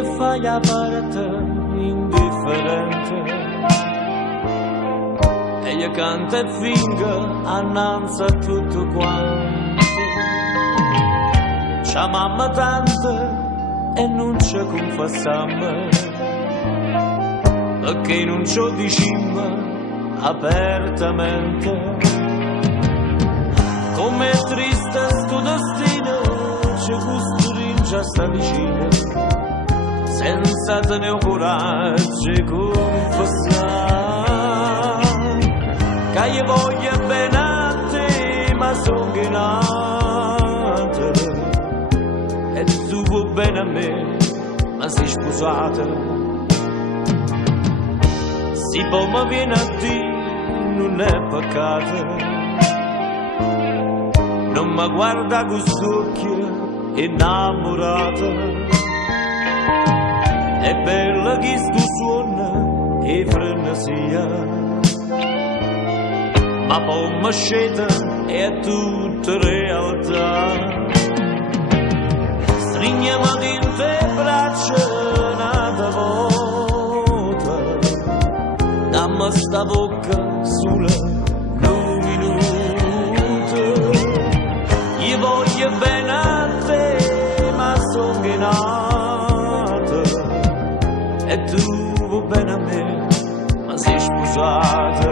me fai a parte indifferente e io canto e fingo annanzi a tutto quanto. C'ha mamma tante e non ci confessiamo perché non ci lo diciamo apertamente. Come triste sto destino ci costringe a sta vicino senza tenere coraggio e confessare che io voglio bene a te ma sono nato e tu vuoi bene a me ma sei sposata. Si può ma viene a dire non è peccato, non mi guarda con quest'occhio innamorato. È bella che sto suona e frenesia, ma poi mi sceta e è tutta realtà. Stringiamo dentro le braccia un'altra volta, dammi sta bocca sola un minuto. Io voglio bene a te ma sono nato e tu vuoi bene a me ma sei sposata.